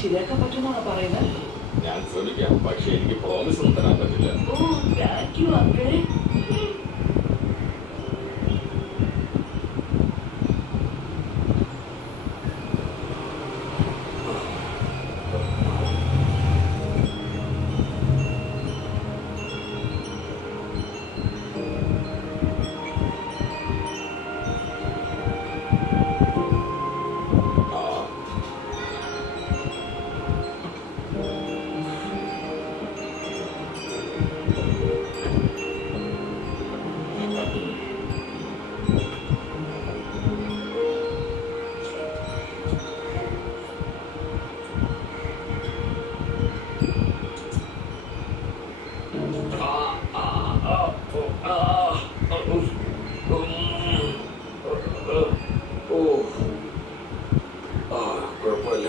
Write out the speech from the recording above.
ശരിയാക്കാൻ പറ്റുമെന്നാണ് പറയുന്നത്. ഞാൻ ശ്രമിക്കാം, പക്ഷെ എനിക്ക് പ്രോമിസ് ഒന്നും തരാൻ പറ്റില്ല. ഓ താങ്ക് യു അങ്കിളെ. കുഴപ്പമില്ല.